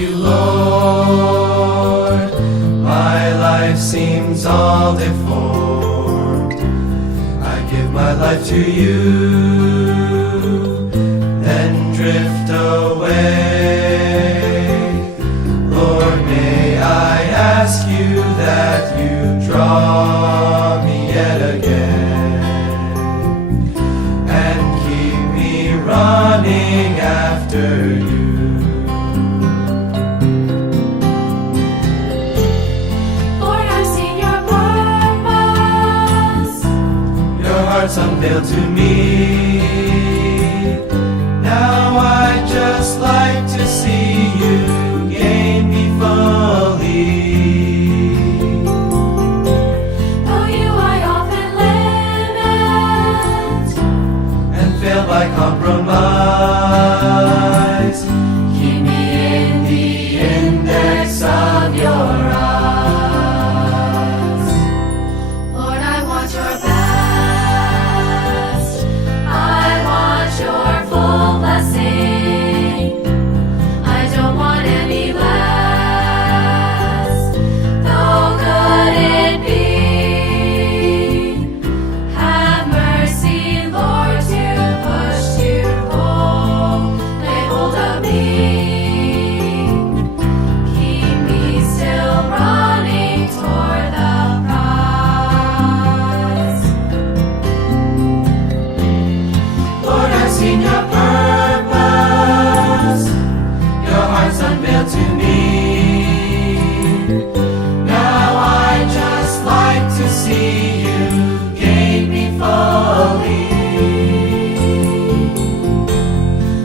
you, Lord. My life seems all deformed. I give my life to you, then drift away. Lord, may I ask you that you draw me yet again and keep me running after you. Lord, I've seen your purpose. Your heart's unveiled to me. Now I'd just like to see you gain me fully. Though you I often limit And fail by compromise. keep me in the index of your eyes. Lord, I want your best. I want your full blessing. I don't want any less, though good it be. Have mercy, Lord, to push, to pull, lay hold of me. Keep me still running toward the prize. Lord, I've seen your purpose. Your heart's unveiled to me. Now I'd just like to see you gain me fully.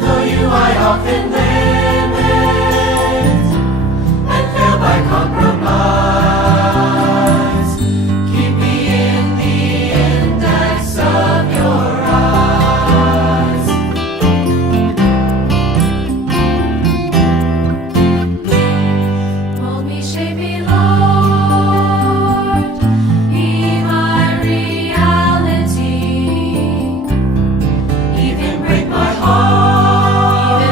Though you I often limit and fail by compromise. Keep me in the index of your eyes. Mold me, shape me, Lord, be my reality. Even break my heart,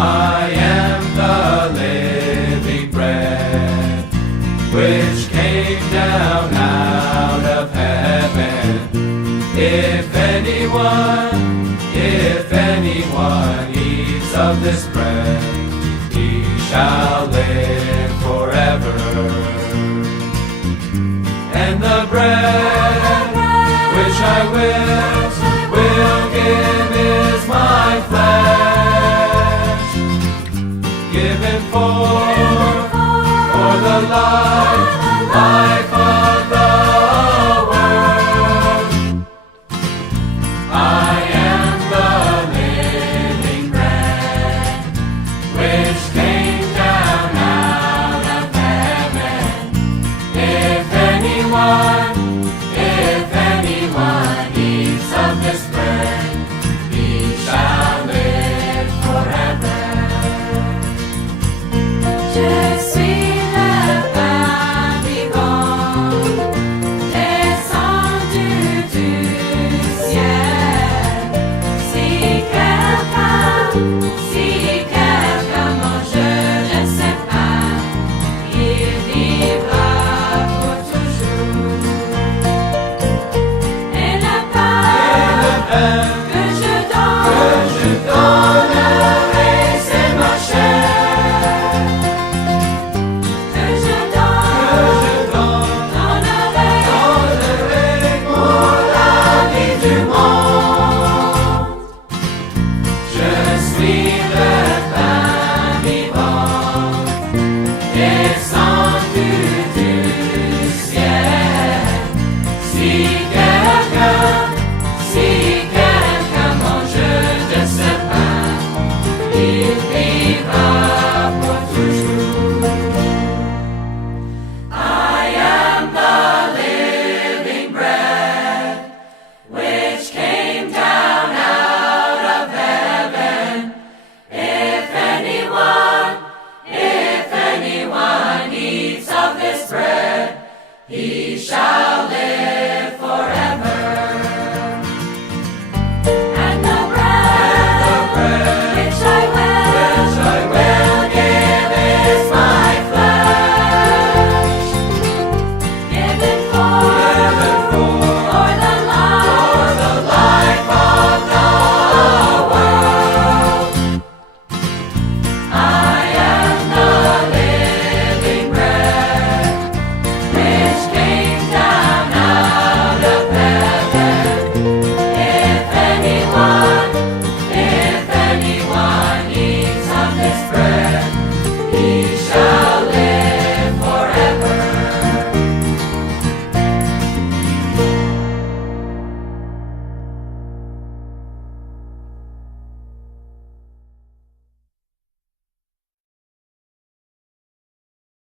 I am the living bread, which came down out of heaven. If anyone eats of this bread, he shall live forever. And the bread which I will give is my flesh, given for the life of the world. I am the living bread, which came down out of heaven. If anyone eats of this bread, he shall live forever. Je suis le pain vivant, descendu du ciel. Si